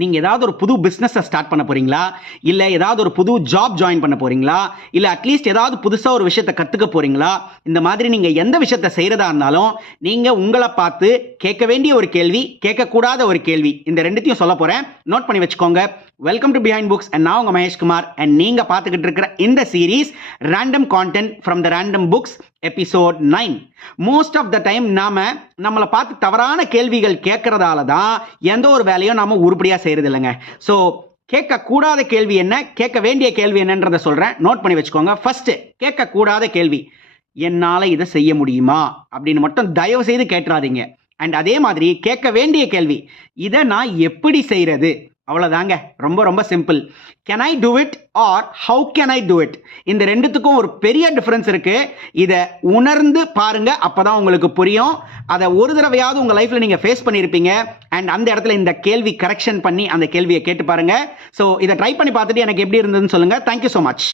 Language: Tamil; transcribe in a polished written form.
நீங்க ஏதாவது ஒரு புது பிசினஸ் ஸ்டார்ட் பண்ண போறீங்களா, இல்ல ஏதாவது ஒரு புது ஜாப் ஜாயின் பண்ண போறீங்களா, இல்ல அட்லீஸ்ட் ஏதாவது புதுசா ஒரு விஷயத்தை கத்துக்க போறீங்களா, இந்த மாதிரி நீங்க எந்த விஷயத்தை செய்யறதா இருந்தாலும் நீங்க உங்களை பார்த்து கேட்க வேண்டிய ஒரு கேள்வி, கேட்கக்கூடாத ஒரு கேள்வி, இந்த ரெண்டுத்தையும் சொல்ல போறேன். நோட் பண்ணி வச்சுக்கோங்க. Welcome to behind books and நான் உங்க மகேஷ்குமார் அண்ட் நீங்க பார்த்துக்கிட்டு இருக்கிற இந்த series random content from the random books episode 9. Most of the time நம்மளை பார்த்து தவறான கேள்விகள் கேட்கறதால தான் எந்த ஒரு வேலையும் நாம உருப்படியா செய்யறது இல்லைங்க. ஸோ கேட்கக்கூடாத கேள்வி என்ன, கேட்க வேண்டிய கேள்வி என்னன்றதை சொல்றேன். நோட் பண்ணி வச்சுக்கோங்க. ஃபர்ஸ்ட், கேட்கக்கூடாத கேள்வி, என்னால இதை செய்ய முடியுமா அப்படின்னு மட்டும் தயவு செய்து கேட்டுறாதீங்க. அண்ட் அதே மாதிரி கேட்க வேண்டிய கேள்வி, இதை நான் எப்படி செய்யறது, அவ்வளவுதாங்க. ரொம்ப ரொம்ப simple. Can I do it or how can I do it, இந்த ரெண்டுத்துக்கும் ஒரு பெரிய டிஃபரன்ஸ் இருக்கு. இதை உணர்ந்து பாருங்க, அப்பதான் உங்களுக்கு புரியும். அதை ஒரு தடவையாவது உங்க லைஃப்ல நீங்க ஃபேஸ் பண்ணியிருப்பீங்க. அண்ட் அந்த இடத்துல இந்த கேள்வி கரெக்ஷன் பண்ணி அந்த கேள்வியை கேட்டு பாருங்க. ஸோ இதை ட்ரை பண்ணி பார்த்துட்டு எனக்கு எப்படி இருந்ததுன்னு சொல்லுங்க. Thank you so much.